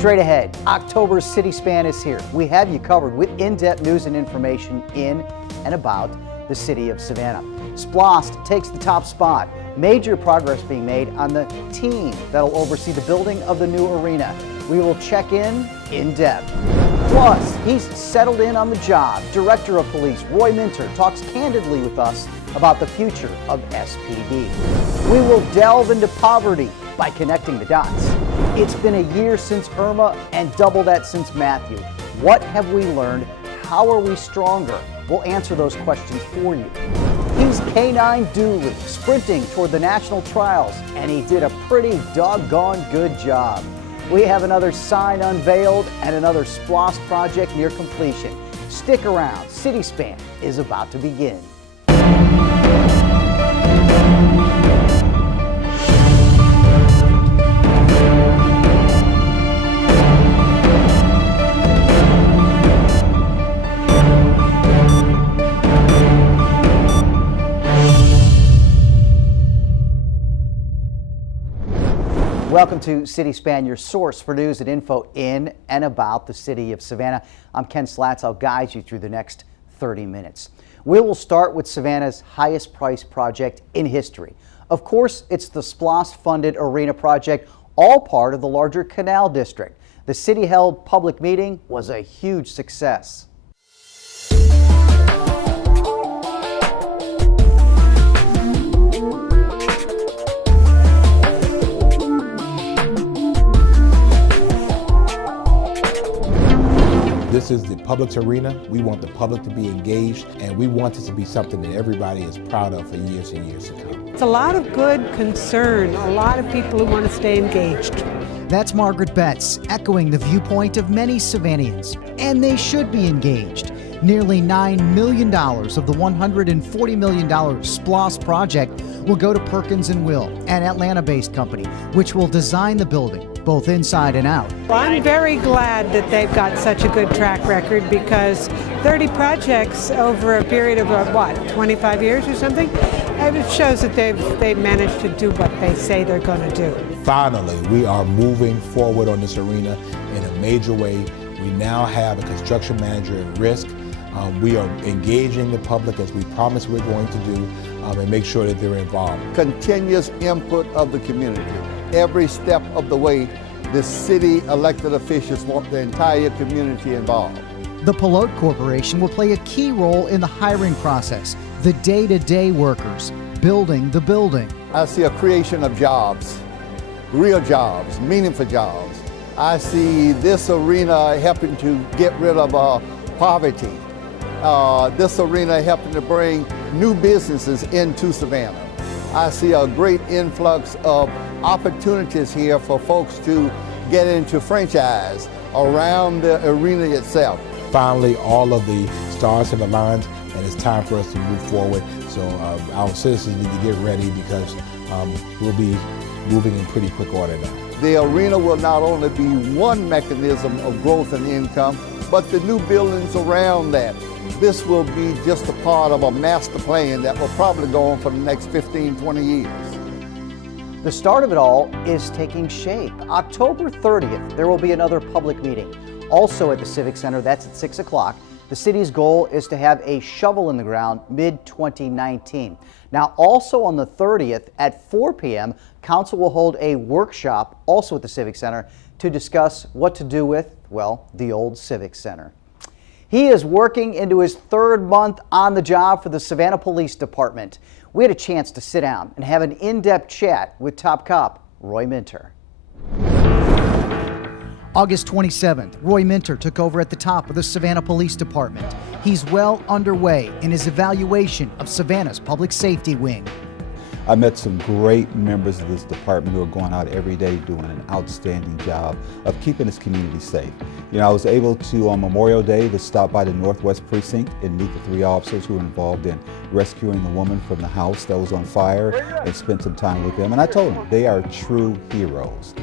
Straight ahead, October's City Span is here. We have you covered with in-depth news and information in and about the city of Savannah. SPLOST takes the top spot. Major progress being made on the team that'll oversee the building of the new arena. We will check in depth. Plus, he's settled in on the job. Director of Police Roy Minter talks candidly with us about the future of SPD. We will delve into poverty by connecting the dots. It's been a year since Irma and double that since Matthew. What have we learned? How are we stronger? We'll answer those questions for you. He's K9 Dooley, sprinting toward the national trials, and he did a pretty doggone good job. We have another sign unveiled and another SPLOST project near completion. Stick around, City Span is about to begin. Welcome to City Span, your source for news and info in and about the city of Savannah. I'm Ken Slatz. I'll guide you through the next 30 minutes. We will start with Savannah's highest price project in history. Of course, it's the SPLOST-funded arena project, all part of the larger Canal District. The city-held public meeting was a huge success. This is the public's arena. We want the public to be engaged, and we want this to be something that everybody is proud of for years and years to come. It's a lot of good concern, a lot of people who want to stay engaged. That's Margaret Betts, echoing the viewpoint of many Savannians. And they should be engaged. Nearly $9 million of the $140 million SPLOST project will go to Perkins & Will, an Atlanta-based company, which will design the building, both inside and out. Well, I'm very glad that they've got such a good track record, because 30 projects over a period of, 25 years or something? It shows that they've managed to do what they say they're going to do. Finally, we are moving forward on this arena in a major way. We now have a construction manager at risk. We are engaging the public as we promised we're going to do, and make sure that they're involved. Continuous input of the community. Every step of the way, the city elected officials want the entire community involved. The Pelote Corporation will play a key role in the hiring process, the day-to-day workers, building the building. I see a creation of jobs, real jobs, meaningful jobs. I see this arena helping to get rid of poverty. This arena helping to bring new businesses into Savannah. I see a great influx of opportunities here for folks to get into franchise around the arena itself. Finally, all of the stars have aligned, and it's time for us to move forward. So our citizens need to get ready, because we'll be moving in pretty quick order now. The arena will not only be one mechanism of growth and income, but the new buildings around that. This will be just a part of a master plan that will probably go on for the next 15, 20 years. The start of it all is taking shape. October 30th, there will be another public meeting. Also at the Civic Center, that's at 6 o'clock. The city's goal is to have a shovel in the ground mid-2019. Now, also on the 30th at 4 p.m., Council will hold a workshop, also at the Civic Center, to discuss what to do with, well, the old Civic Center. He is working into his third month on the job for the Savannah Police Department. We had a chance to sit down and have an in-depth chat with top cop Roy Minter. August 27th, Roy Minter took over at the top of the Savannah Police Department. He's well underway in his evaluation of Savannah's public safety wing. I met some great members of this department who are going out every day doing an outstanding job of keeping this community safe. You know, I was able to, on Memorial Day, to stop by the Northwest Precinct and meet the 3 officers who were involved in rescuing the woman from the house that was on fire, and spent some time with them. And I told them they are true heroes.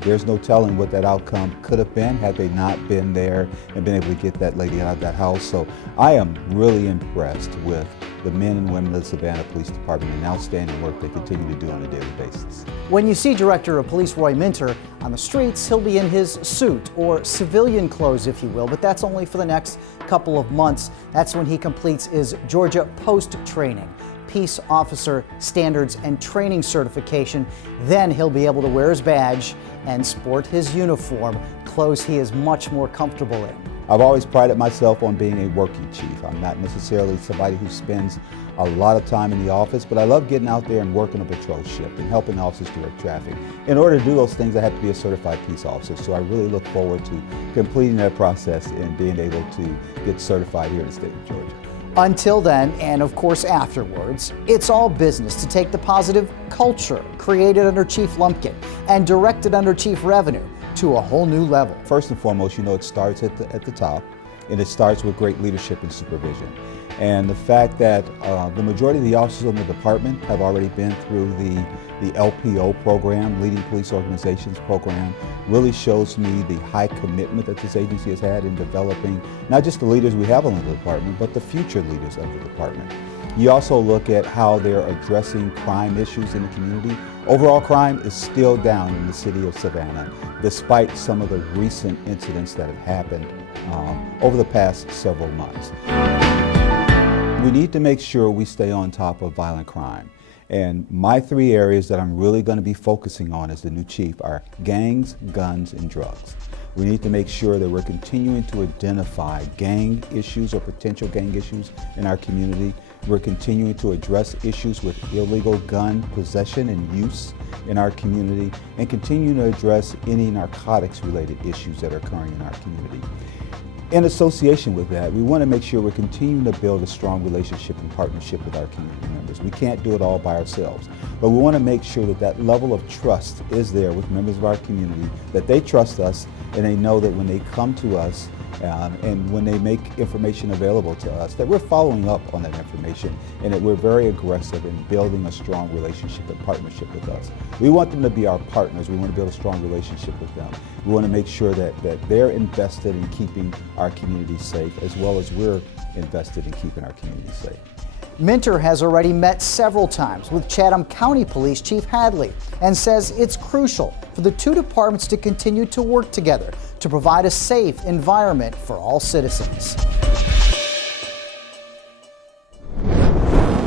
There's no telling what that outcome could have been had they not been there and been able to get that lady out of that house. So I am really impressed with the men and women of the Savannah Police Department and outstanding work they continue to do on a daily basis. When you see Director of Police Roy Minter on the streets, he'll be in his suit, or civilian clothes if you will, but that's only for the next couple of months. That's when he completes his Georgia Post training, Peace Officer Standards and Training Certification. Then he'll be able to wear his badge and sport his uniform, clothes he is much more comfortable in. I've always prided myself on being a working chief. I'm not necessarily somebody who spends a lot of time in the office, but I love getting out there and working a patrol shift and helping officers direct traffic. In order to do those things, I have to be a certified peace officer, so I really look forward to completing that process and being able to get certified here in the state of Georgia. Until then, and of course afterwards, it's all business to take the positive culture created under Chief Lumpkin and directed under Chief Revenue to a whole new level. First and foremost, you know, it starts at the top, and it starts with great leadership and supervision. And the fact that the majority of the officers in the department have already been through the LPO program, Leading Police Organizations program, really shows me the high commitment that this agency has had in developing not just the leaders we have on the department, but the future leaders of the department. You also look at how they're addressing crime issues in the community. Overall crime is still down in the city of Savannah, despite some of the recent incidents that have happened over the past several months. We need to make sure we stay on top of violent crime. And my three areas that I'm really going to be focusing on as the new chief are gangs, guns, and drugs. We need to make sure that we're continuing to identify gang issues or potential gang issues in our community. We're continuing to address issues with illegal gun possession and use in our community, and continuing to address any narcotics-related issues that are occurring in our community. In association with that, we want to make sure we're continuing to build a strong relationship and partnership with our community members. We can't do it all by ourselves, but we want to make sure that that level of trust is there with members of our community, that they trust us and they know that when they come to us and when they make information available to us, that we're following up on that information and that we're very aggressive in building a strong relationship and partnership with us. We want them to be our partners. We want to build a strong relationship with them. We want to make sure that they're invested in keeping our community safe, as well as we're invested in keeping our community safe. Minter has already met several times with Chatham County Police Chief Hadley and says it's crucial for the two departments to continue to work together to provide a safe environment for all citizens.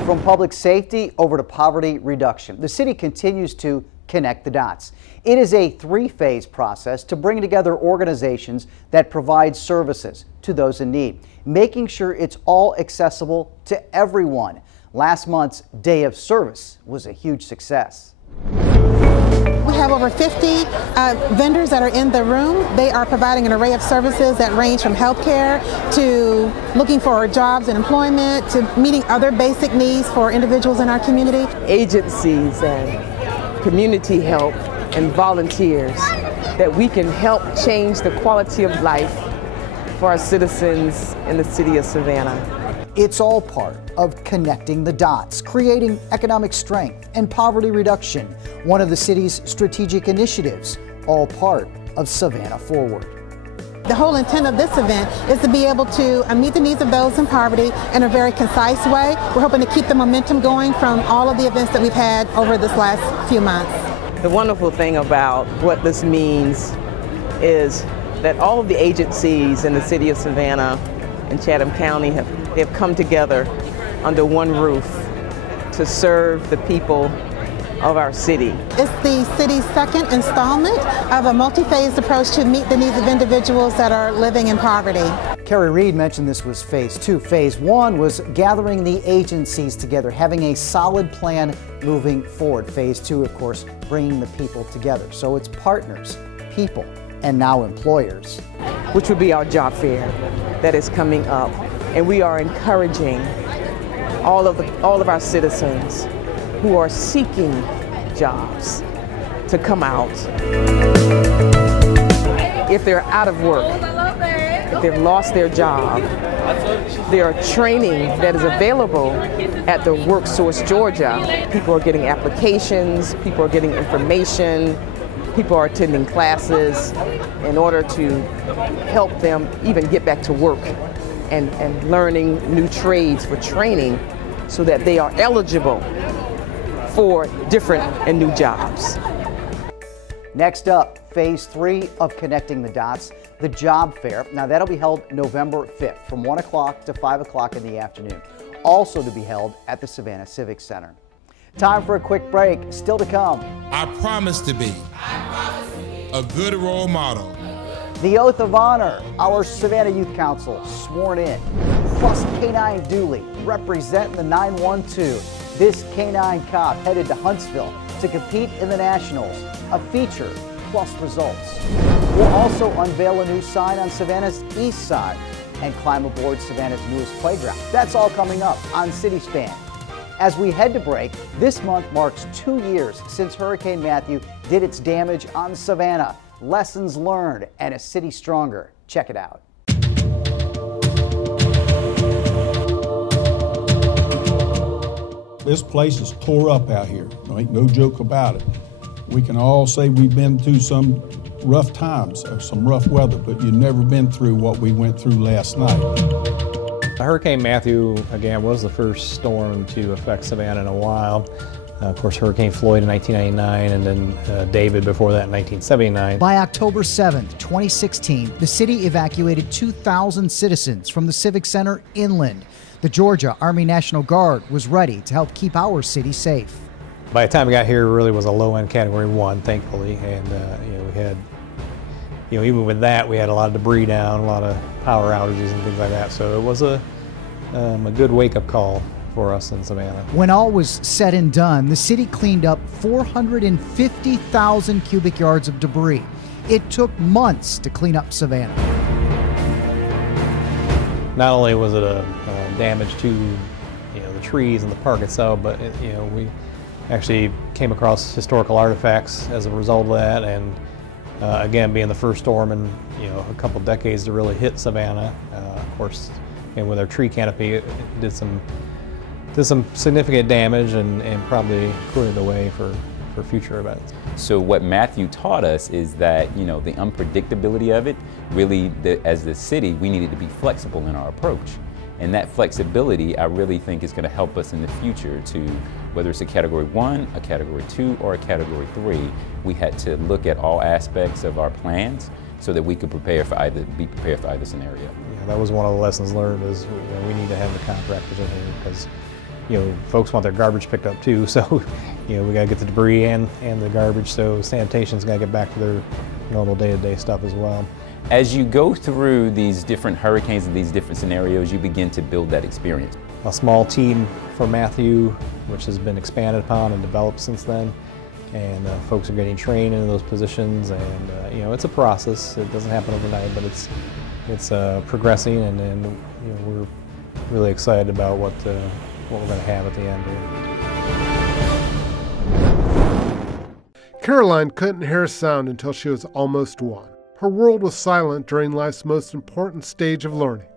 From public safety over to poverty reduction, the city continues to connect the dots. It is a three-phase process to bring together organizations that provide services to those in need, making sure it's all accessible to everyone. Last month's Day of Service was a huge success. We have over 50 vendors that are in the room. They are providing an array of services that range from healthcare to looking for jobs and employment to meeting other basic needs for individuals in our community. Agencies and community help and volunteers that we can help change the quality of life for our citizens in the city of Savannah. It's all part of connecting the dots, creating economic strength and poverty reduction, one of the city's strategic initiatives, all part of Savannah Forward. The whole intent of this event is to be able to meet the needs of those in poverty in a very concise way. We're hoping to keep the momentum going from all of the events that we've had over this last few months. The wonderful thing about what this means is that all of the agencies in the city of Savannah and Chatham County have come together under one roof to serve the people of our city. It's the city's second installment of a multi-phased approach to meet the needs of individuals that are living in poverty. Carrie Reed mentioned this was phase two. Phase one was gathering the agencies together, having a solid plan moving forward. Phase two, of course, bringing the people together. So it's partners, people, and now employers. Which would be our job fair that is coming up. And we are encouraging all of our citizens who are seeking jobs to come out. If they're out of work, if they've lost their job, there are training that is available at the WorkSource Georgia. People are getting applications, people are getting information, people are attending classes in order to help them even get back to work and learning new trades for training so that they are eligible for different and new jobs. Next up, phase 3 of Connecting the Dots, the job fair. Now that'll be held November 5th from 1 o'clock to 5 o'clock in the afternoon. Also to be held at the Savannah Civic Center. Time for a quick break. Still to come. I promise to be a good role model. The Oath of Honor, our Savannah Youth Council sworn in. Plus K9 Dooley representing the 912. This K9 cop headed to Huntsville to compete in the Nationals. A feature plus results. We'll also unveil a new sign on Savannah's east side and climb aboard Savannah's newest playground. That's all coming up on City Span. As we head to break, this month marks 2 years since Hurricane Matthew did its damage on Savannah. Lessons learned and a city stronger. Check it out. This place is tore up out here. There ain't no joke about it. We can all say we've been through some rough times, or some rough weather, but you've never been through what we went through last night. Hurricane Matthew, again, was the first storm to affect Savannah in a while. Of course, Hurricane Floyd in 1999, and then David before that in 1979. By October 7th, 2016, the city evacuated 2,000 citizens from the Civic Center inland. The Georgia Army National Guard was ready to help keep our city safe. By the time we got here, it really was a low-end Category 1, thankfully, and we had, even with that, we had a lot of debris down, a lot of power outages and things like that. So it was a good wake-up call for us in Savannah. When all was said and done, the city cleaned up 450,000 cubic yards of debris. It took months to clean up Savannah. Not only was it a damage to the trees and the park itself, but we actually came across historical artifacts as a result of that, and again, being the first storm in a couple decades to really hit Savannah, of course, and with our tree canopy, it did some significant damage and probably cleared the way for future events. So what Matthew taught us is that the unpredictability of it, really, as the city, we needed to be flexible in our approach. And that flexibility, I really think, is going to help us in the future to, whether it's a Category 1, a Category 2, or a Category 3, we had to look at all aspects of our plans so that we could be prepared for either scenario. Yeah, that was one of the lessons learned is we need to have the contractors in here because folks want their garbage picked up too, so we got to get the debris and the garbage, so sanitation's got to get back to their normal day-to-day stuff as well. As you go through these different hurricanes and these different scenarios, you begin to build that experience. A small team for Matthew, which has been expanded upon and developed since then, and folks are getting trained into those positions, and it's a process. It doesn't happen overnight, but it's progressing, and we're really excited about what we're going to have at the end here. Caroline couldn't hear a sound until she was almost 1. Her world was silent during life's most important stage of learning.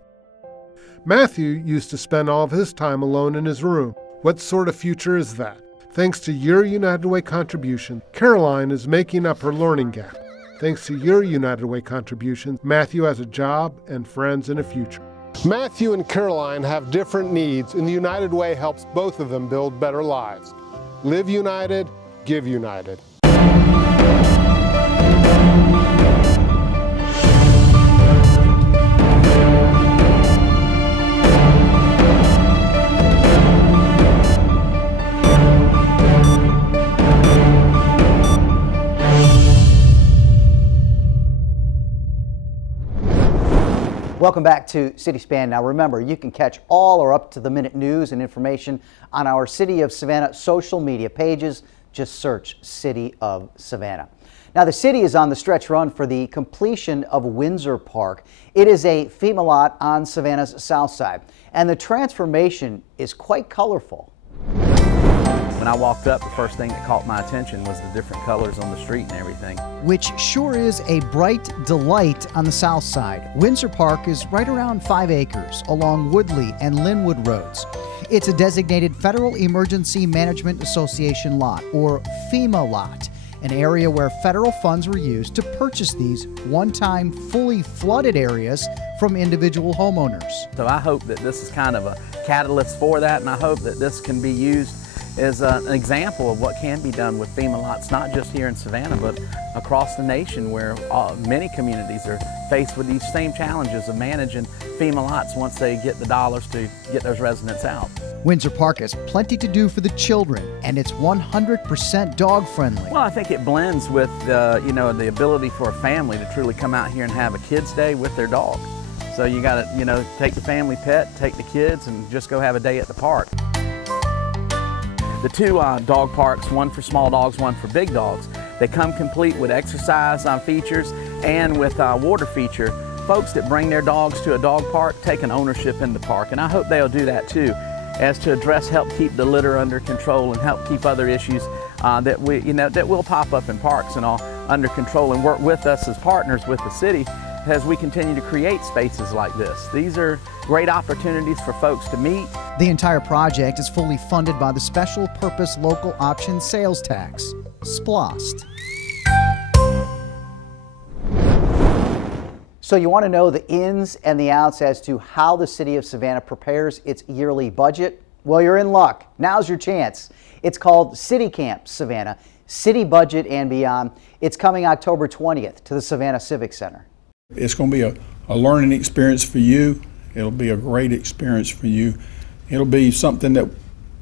Matthew used to spend all of his time alone in his room. What sort of future is that? Thanks to your United Way contribution, Caroline is making up her learning gap. Thanks to your United Way contribution, Matthew has a job and friends and a future. Matthew and Caroline have different needs, and the United Way helps both of them build better lives. Live united, give united. Welcome back to City Span. Now remember, you can catch all or up-to-the-minute news and information on our City of Savannah social media pages. Just search City of Savannah. Now the city is on the stretch run for the completion of Windsor Park. It is a FEMA lot on Savannah's south side, and the transformation is quite colorful. When I walked up, the first thing that caught my attention was the different colors on the street and everything. Which sure is a bright delight on the south side. Windsor Park is right around 5 acres along Woodley and Linwood roads. It's a designated Federal Emergency Management Association lot, or FEMA lot, an area where federal funds were used to purchase these one-time fully flooded areas from individual homeowners. So I hope that this is kind of a catalyst for that, and I hope that this can be used as an example of what can be done with FEMA lots, not just here in Savannah, but across the nation, where many communities are faced with these same challenges of managing FEMA lots once they get the dollars to get those residents out. Windsor Park has plenty to do for the children, and it's 100% dog friendly. Well, I think it blends with the ability for a family to truly come out here and have a kids' day with their dog. So you got to take the family pet, take the kids, and just go have a day at the park. The two dog parks, one for small dogs, one for big dogs, they come complete with exercise features and with water feature. Folks that bring their dogs to a dog park take an ownership in the park, and I hope they'll do that too, as to help keep the litter under control and help keep other issues that will pop up in parks and all under control, and work with us as partners with the city as we continue to create spaces like this. These are great opportunities for folks to meet. The entire project is fully funded by the Special Purpose Local Option Sales Tax, SPLOST. So you want to know the ins and the outs as to how the City of Savannah prepares its yearly budget? Well, you're in luck. Now's your chance. It's called City Camp Savannah, City Budget and Beyond. It's coming October 20th to the Savannah Civic Center. It's going to be a learning experience for you. It'll be a great experience for you. It'll be something that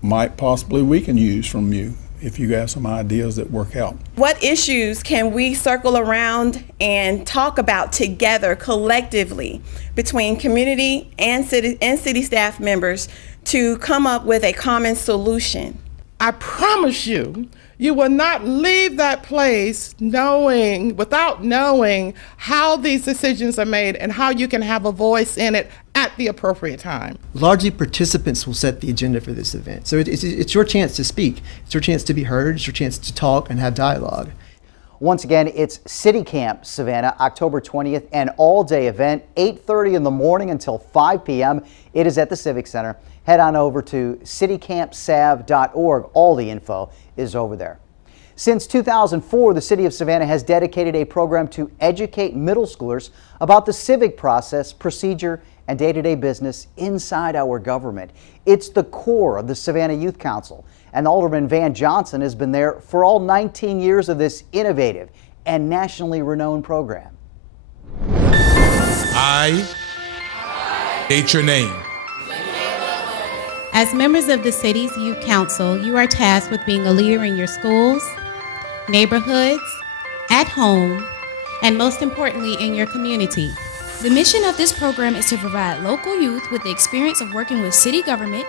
might possibly we can use from you if you have some ideas that work out. What issues can we circle around and talk about together collectively between community and city staff members to come up with a common solution? I promise you, you will not leave that place without knowing how these decisions are made and how you can have a voice in it at the appropriate time. Largely, participants will set the agenda for this event. So it's your chance to speak. It's your chance to be heard. It's your chance to talk and have dialogue. Once again, it's City Camp Savannah, October 20th, an all-day event, 8:30 in the morning until 5 p.m. It is at the Civic Center. Head on over to citycampsav.org. All the info is over there. Since 2004, the City of Savannah has dedicated a program to educate middle schoolers about the civic process, procedure, and day-to-day business inside our government. It's the core of the Savannah Youth Council, and Alderman Van Johnson has been there for all 19 years of this innovative and nationally renowned program. I state your name. As members of the city's youth council, you are tasked with being a leader in your schools, neighborhoods, at home, and most importantly, in your community. The mission of this program is to provide local youth with the experience of working with city government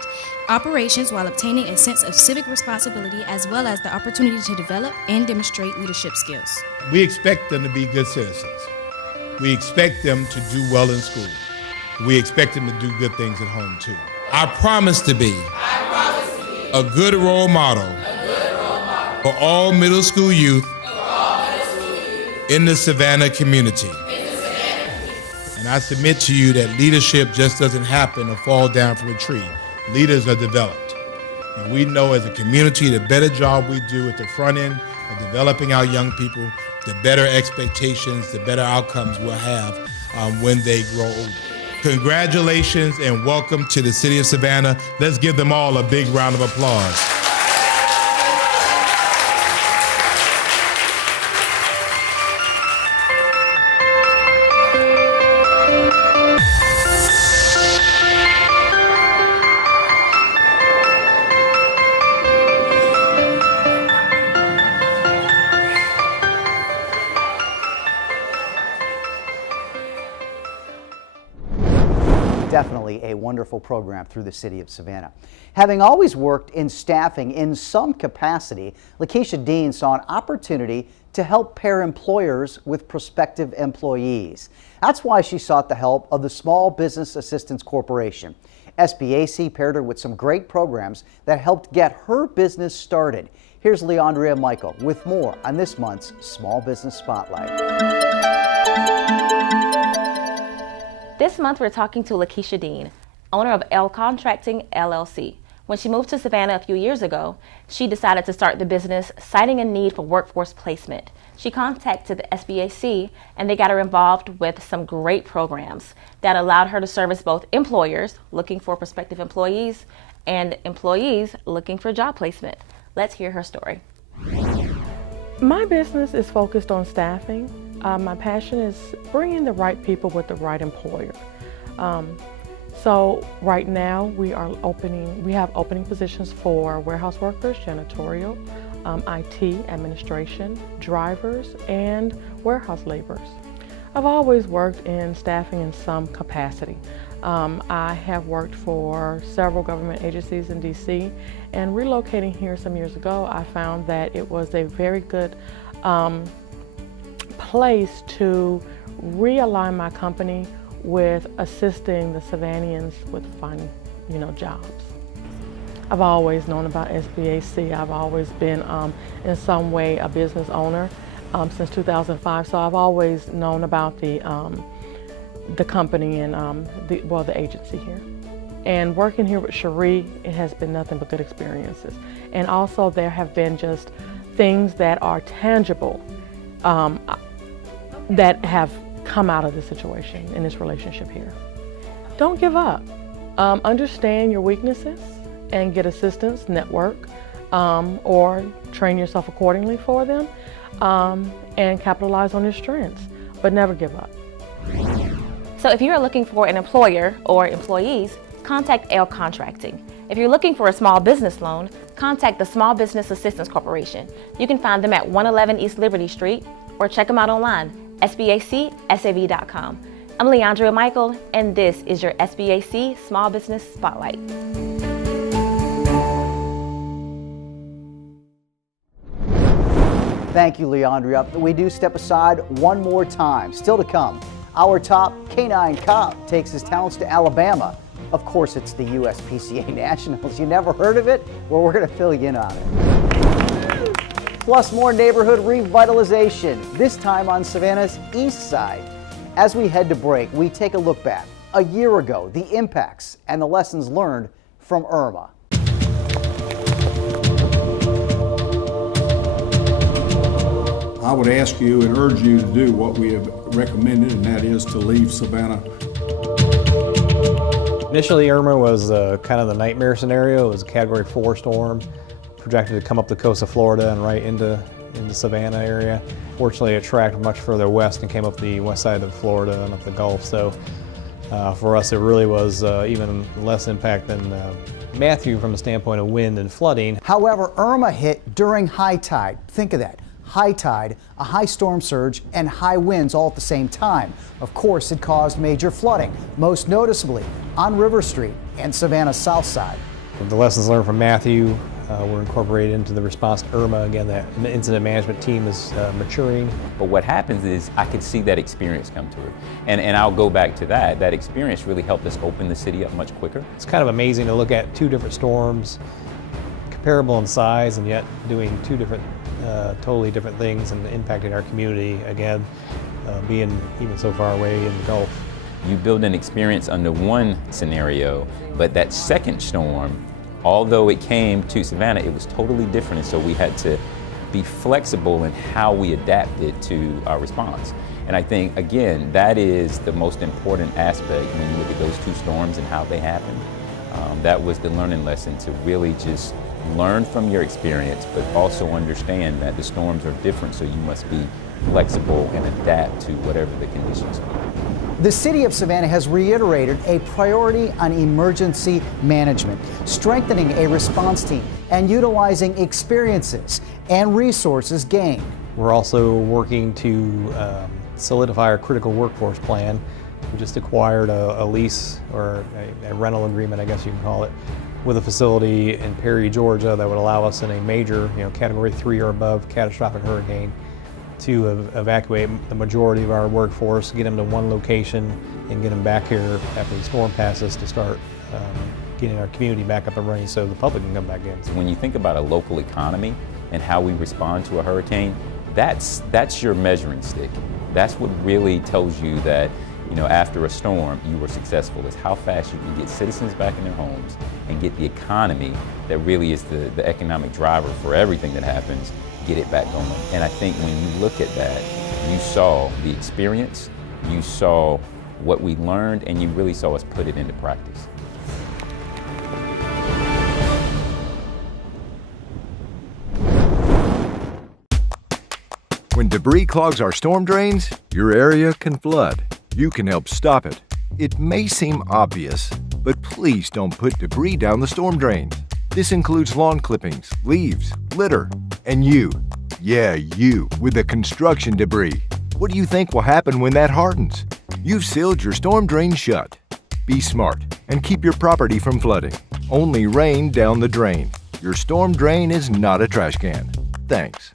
operations while obtaining a sense of civic responsibility, as well as the opportunity to develop and demonstrate leadership skills. We expect them to be good citizens. We expect them to do well in school. We expect them to do good things at home too. I promise to be a good role model for all middle school youth in the Savannah community. And I submit to you that leadership just doesn't happen or fall down from a tree. Leaders are developed. And we know as a community, the better job we do at the front end of developing our young people, the better expectations, the better outcomes we'll have when they grow older. Congratulations and welcome to the City of Savannah. Let's give them all a big round of applause. Definitely a wonderful program through the City of Savannah. Having always worked in staffing in some capacity, Lakeisha Dean saw an opportunity to help pair employers with prospective employees. That's why she sought the help of the Small Business Assistance Corporation. SBAC paired her with some great programs that helped get her business started. Here's Leandria Michael with more on this month's Small Business Spotlight. This month, we're talking to Lakeisha Dean, owner of L Contracting, LLC. When she moved to Savannah a few years ago, she decided to start the business, citing a need for workforce placement. she contacted the SBAC and they got her involved with some great programs that allowed her to service both employers looking for prospective employees and employees looking for job placement. Let's hear her story. My business is focused on staffing. My passion is bringing the right people with the right employer. So right now we have opening positions for warehouse workers, janitorial, IT, administration, drivers, and warehouse laborers. I've always worked in staffing in some capacity. I have worked for several government agencies in DC, and relocating here some years ago, I found that it was a very good place to realign my company with assisting the Savannahans with finding, jobs. I've always known about SBAC. I've always been in some way a business owner since 2005. So I've always known about the company and the agency here. And working here with Cherie, it has been nothing but good experiences. And also there have been just things that are tangible that have come out of this situation in this relationship here. Don't give up. Understand your weaknesses and get assistance, network, or train yourself accordingly for them, and capitalize on your strengths, but never give up. So if you're looking for an employer or employees, contact L Contracting. If you're looking for a small business loan, contact the Small Business Assistance Corporation. You can find them at 111 East Liberty Street or check them out online, sbacsav.com. I'm Leandra Michael, and this is your SBAC Small Business Spotlight. Thank you, Leandria. We do step aside one more time. Still to come, our top canine cop takes his talents to Alabama. Of course, it's the USPCA Nationals. You never heard of it? Well, we're going to fill you in on it. Plus, more neighborhood revitalization, this time on Savannah's east side. As we head to break, we take a look back. A year ago, the impacts and the lessons learned from Irma. I would ask you and urge you to do what we have recommended, and that is to leave Savannah. Initially, Irma was kind of the nightmare scenario. It was a Category 4 storm, projected to come up the coast of Florida and right into Savannah area. Fortunately, it tracked much further west and came up the west side of Florida and up the Gulf. So for us, it really was even less impact than Matthew from the standpoint of wind and flooding. However, Irma hit during high tide. Think of that. High tide, a high storm surge, and high winds all at the same time. Of course, it caused major flooding, most noticeably on River Street and Savannah's Southside. The lessons learned from Matthew were incorporated into the response to Irma. Again, that incident management team is maturing. But what happens is I could see that experience come to it. And I'll go back to that. That experience really helped us open the city up much quicker. It's kind of amazing to look at two different storms, comparable in size, and yet doing two different totally different things and impacting our community, again, being even so far away in the Gulf. You build an experience under one scenario, but that second storm, although it came to Savannah, it was totally different, and so we had to be flexible in how we adapted to our response. And I think, again, that is the most important aspect when you look at those two storms and how they happened. That was the learning lesson, to really just learn from your experience, but also understand that the storms are different, so you must be flexible and adapt to whatever the conditions are. The City of Savannah has reiterated a priority on emergency management, strengthening a response team, and utilizing experiences and resources gained. We're also working to solidify our critical workforce plan. We just acquired a lease, or a rental agreement, I guess you can call it, with a facility in Perry, Georgia, that would allow us in a major, Category 3 or above catastrophic hurricane to evacuate the majority of our workforce, get them to one location, and get them back here after the storm passes to start getting our community back up and running so the public can come back in. So when you think about a local economy and how we respond to a hurricane, that's your measuring stick. That's what really tells you that after a storm, you were successful, is how fast you can get citizens back in their homes and get the economy that really is the economic driver for everything that happens get it back going. And I think when you look at that, you saw the experience, you saw what we learned, and you really saw us put it into practice. When debris clogs our storm drains, your area can flood. You can help stop it. It may seem obvious, but please don't put debris down the storm drains. This includes lawn clippings, leaves, litter, and you. Yeah, you, with the construction debris. What do you think will happen when that hardens? You've sealed your storm drain shut. Be smart and keep your property from flooding. Only rain down the drain. Your storm drain is not a trash can. Thanks.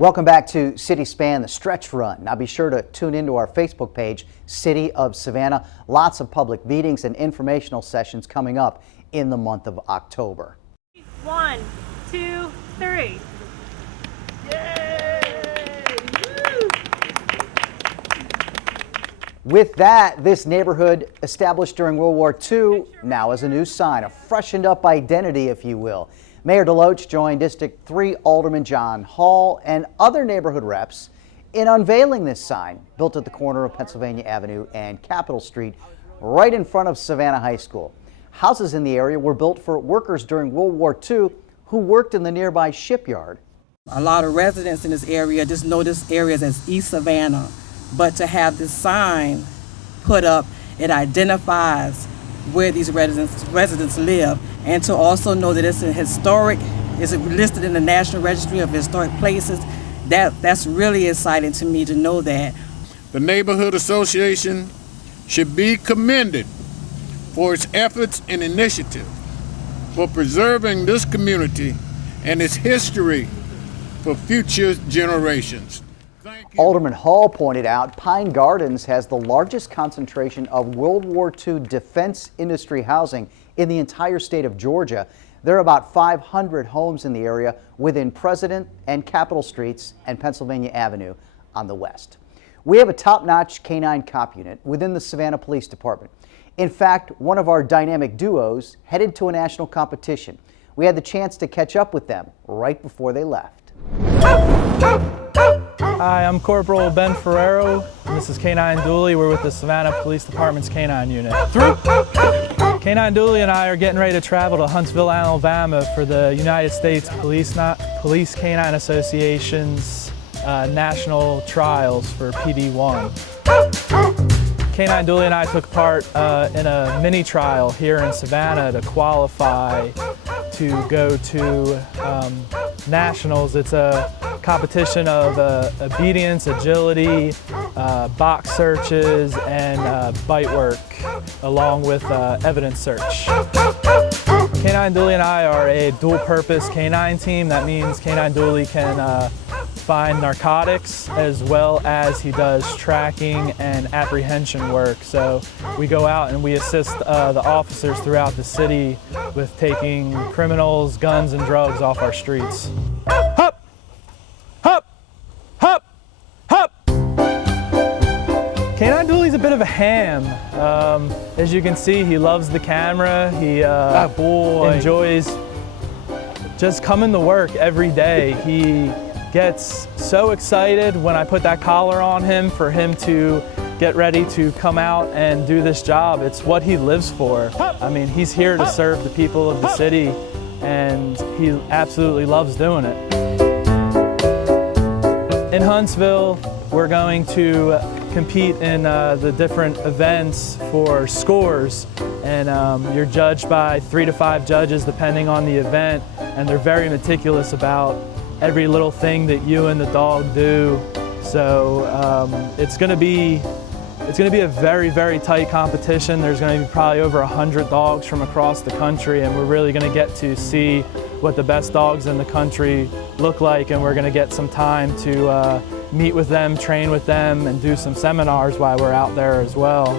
Welcome back to City Span, the stretch run. Now be sure to tune into our Facebook page, City of Savannah. Lots of public meetings and informational sessions coming up in the month of October. 1, 2, 3. With that, this neighborhood, established during World War II, now has a new sign, a freshened up identity, if you will. Mayor Deloach joined District 3 Alderman John Hall and other neighborhood reps in unveiling this sign, built at the corner of Pennsylvania Avenue and Capitol Street, right in front of Savannah High School. Houses in the area were built for workers during World War II who worked in the nearby shipyard. A lot of residents in this area just know this area as East Savannah, but to have this sign put up, it identifies where these residents live, and to also know that it's a historic, it's listed in the National Registry of Historic Places. That's really exciting to me to know that. The Neighborhood Association should be commended for its efforts and initiative for preserving this community and its history for future generations. Alderman Hall pointed out Pine Gardens has the largest concentration of World War II defense industry housing in the entire state of Georgia. There are about 500 homes in the area within President and Capitol Streets and Pennsylvania Avenue on the west. We have a top-notch canine cop unit within the Savannah Police Department. In fact, one of our dynamic duos headed to a national competition. We had the chance to catch up with them right before they left. Hi, I'm Corporal Ben Ferrero. This is Canine Dooley. We're with the Savannah Police Department's Canine Unit. Canine Dooley and I are getting ready to travel to Huntsville, Alabama for the United States Police Canine Association's national trials for PD1. Canine Dooley and I took part in a mini trial here in Savannah to qualify to go to nationals. It's a competition of obedience, agility, box searches, and bite work, along with evidence search. Canine Dooley and I are a dual-purpose canine team. That means Canine Dooley can find narcotics as well as he does tracking and apprehension work. So we go out and we assist the officers throughout the city with taking criminals, guns, and drugs off our streets. Hup! Hup! Hup! Hup! Canine Dooley's a bit of a ham. As you can see, he loves the camera. He enjoys just coming to work every day. He gets so excited when I put that collar on him for him to get ready to come out and do this job. It's what he lives for. I mean, he's here to serve the people of the city, and he absolutely loves doing it. In Huntsville, we're going to compete in the different events for scores, and you're judged by 3 to 5 judges depending on the event, and they're very meticulous about every little thing that you and the dog do. So it's going to be a very, very tight competition. There's going to be probably over 100 dogs from across the country, and we're really going to get to see what the best dogs in the country look like, and we're going to get some time to meet with them, train with them, and do some seminars while we're out there as well.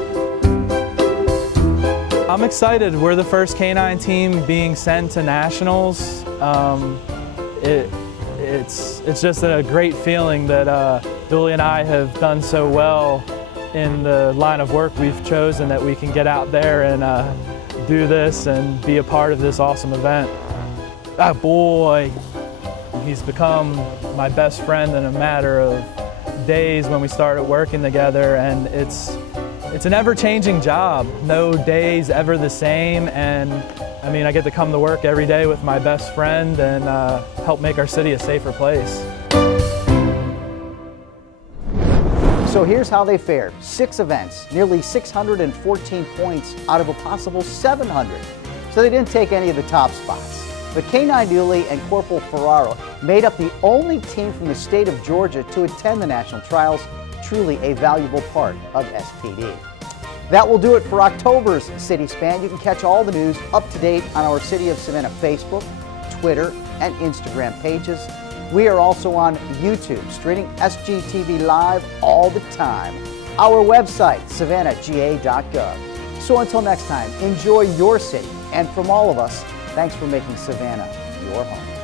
I'm excited. We're the first K-9 team being sent to nationals. It's just a great feeling that Dooley and I have done so well in the line of work we've chosen that we can get out there and do this and be a part of this awesome event. Ah, boy, he's become my best friend in a matter of days when we started working together, and it's an ever-changing job. No day's ever the same, and I mean, I get to come to work every day with my best friend and help make our city a safer place. So here's how they fared. 6 events, nearly 614 points out of a possible 700. So they didn't take any of the top spots. But K-9 Dooley and Cpl Ferrero made up the only team from the state of Georgia to attend the national trials, truly a valuable part of SPD. That will do it for October's City Span. You can catch all the news up to date on our City of Savannah Facebook, Twitter, and Instagram pages. We are also on YouTube, streaming SGTV live all the time. Our website, savannahga.gov. So until next time, enjoy your city. And from all of us, thanks for making Savannah your home.